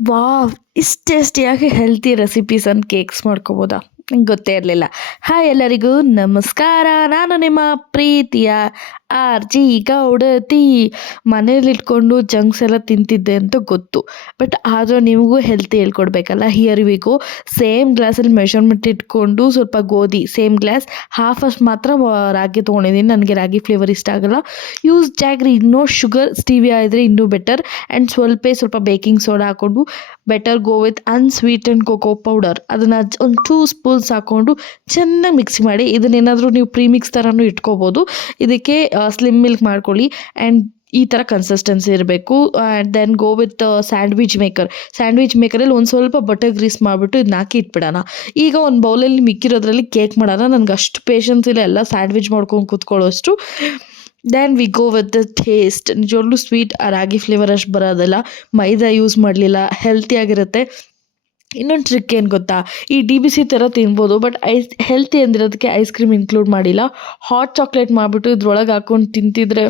Wow! ಇಷ್ಟು ಟೇಸ್ಟಿಯಾಗಿ healthy recipes and cakes ಮಾಡ್ಕೋಬೋದಾ? ನಂಗೆ ಗೊತ್ತೇ ಇರಲಿಲ್ಲ. ಹಾಯ್ ಎಲ್ಲರಿಗೂ ನಮಸ್ಕಾರ. ನಾನು ನಿಮ್ಮ ಪ್ರೀತಿಯ ಆರ್.ಜಿ. ಗೌಡತಿ. ಮನೇಲಿಟ್ಕೊಂಡು ಜಂಕ್ಸ್ ಎಲ್ಲ ತಿಂತಿದ್ದೆ ಅಂತ ಗೊತ್ತು. ಬಟ್ ಆದರೂ ನಿಮಗೂ ಹೆಲ್ತಿ ಹೇಳ್ಕೊಡ್ಬೇಕಲ್ಲ. Here we go. ಸೇಮ್ ಗ್ಲಾಸಲ್ಲಿ ಮೆಷರ್ಮೆಂಟ್ ಇಟ್ಕೊಂಡು ಸ್ವಲ್ಪ ಗೋಧಿ ಸೇಮ್ ಗ್ಲಾಸ್ ಹಾಫಷ್ಟು ಮಾತ್ರ ರಾಗಿ ತೊಗೊಂಡಿದ್ದೀನಿ. ನನಗೆ ರಾಗಿ ಫ್ಲೇವರ್ ಇಷ್ಟ ಆಗಲ್ಲ. Use jaggery, no sugar, stevia ಇದ್ದರೆ ಇನ್ನೂ ಬೆಟರ್. ಆ್ಯಂಡ್ ಸ್ವಲ್ಪ ಬೇಕಿಂಗ್ ಸೋಡಾ ಹಾಕ್ಕೊಂಡು better go with unsweetened cocoa powder. ಅದನ್ನು ಒಂದು 2 ಸ್ಪೂನ್ಸ್ ಹಾಕ್ಕೊಂಡು ಚೆನ್ನಾಗಿ ಮಿಕ್ಸ್ ಮಾಡಿ. ಇದನ್ನೇನಾದರೂ ನೀವು ಪ್ರೀಮಿಕ್ಸ್ ಥರನೂ ಇಟ್ಕೋಬೋದು. ಇದಕ್ಕೆ ಸ್ಲಿಮ್ ಮಿಲ್ಕ್ ಮಾಡ್ಕೊಳ್ಳಿ ಆ್ಯಂಡ್ ಈ ಥರ ಕನ್ಸಿಸ್ಟೆನ್ಸಿ ಇರಬೇಕು. And then go with sandwich ಮೇಕರಲ್ಲಿ ಒಂದು ಸ್ವಲ್ಪ ಬಟರ್ ಗ್ರೀಸ್ ಮಾಡಿಬಿಟ್ಟು ಇದನ್ನ ಹಾಕಿ ಇಟ್ಬಿಡೋಣ. ಈಗ ಒಂದು ಬೌಲಲ್ಲಿ ಮಿಕ್ಕಿರೋದ್ರಲ್ಲಿ ಕೇಕ್ ಮಾಡೋಣ. ನನಗೆ ಅಷ್ಟು ಪೇಷನ್ಸ್ ಇಲ್ಲ ಎಲ್ಲ ಸ್ಯಾಂಡ್ವಿಚ್ ಮಾಡ್ಕೊಂಡು ಕೂತ್ಕೊಳ್ಳೋಷ್ಟು. Then we go with the taste. ನಿಜವಾಗ್ಲೂ ಸ್ವೀಟ್ ರಾಗಿ ಫ್ಲೇವರ್ ಅಷ್ಟು ಬರೋದಿಲ್ಲ. ಮೈದಾ ಯೂಸ್ ಮಾಡಲಿಲ್ಲ, ಹೆಲ್ತಿಯಾಗಿರುತ್ತೆ. ಇನ್ನೊಂದು ಟ್ರಿಕ್ ಏನು ಗೊತ್ತಾ? ಈ DBC ಥರ ತಿನ್ಬೋದು, ಬಟ್ ಹೆಲ್ತಿ ಅಂದಿರೋದಕ್ಕೆ ಐಸ್ ಕ್ರೀಮ್ ಇನ್ಕ್ಲೂಡ್ ಮಾಡಿಲ್ಲ. ಹಾಟ್ ಚಾಕ್ಲೇಟ್ ಮಾಡಿಬಿಟ್ಟು ಇದ್ರೊಳಗೆ ಹಾಕ್ಕೊಂಡು ತಿಂತಿದ್ರೆ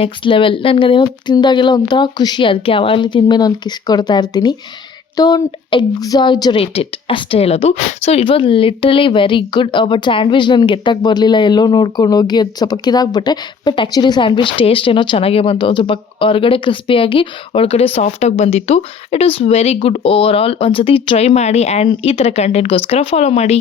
ನೆಕ್ಸ್ಟ್ ಲೆವೆಲ್. ನನಗದೇನೋ ತಿಂದಾಗೆಲ್ಲ ಒಂಥರ ಖುಷಿ. ಅದಕ್ಕೆ ಯಾವಾಗಲೂ ತಿಂದಮೇಲೆ ಒಂದು ಕಿಸ್ ಕೊಡ್ತಾ ಇರ್ತೀನಿ. ಡೋಂಟ್ ಎಕ್ಸಾಜರೇಟ್ ಇಟ್ ಅಷ್ಟೇ ಹೇಳೋದು. So it was literally very good. But sandwich ನನಗೆ ಎತ್ತಕ್ಕೆ ಬರಲಿಲ್ಲ, ಎಲ್ಲೋ ನೋಡ್ಕೊಂಡು ಹೋಗಿ ಅದು ಸ್ವಲ್ಪ ಕಿದಾಕ್ಬಿಟ್ಟೆ. ಬಟ್ ಆ್ಯಕ್ಚುಲಿ ಸ್ಯಾಂಡ್ವಿಚ್ ಟೇಸ್ಟ್ ಏನೋ ಚೆನ್ನಾಗೇ ಬಂತು. ಒಂದು ಸ್ವಲ್ಪ ಹೊರಗಡೆ ಕ್ರಿಸ್ಪಿಯಾಗಿ ಒಳಗಡೆ ಸಾಫ್ಟಾಗಿ ಬಂದಿತ್ತು. It was very good over all. ಒಂದು ಸತಿ ಟ್ರೈ ಮಾಡಿ ಆ್ಯಂಡ್ ಈ ಥರ ಕಂಟೆಂಟ್ಗೋಸ್ಕರ ಫಾಲೋ ಮಾಡಿ.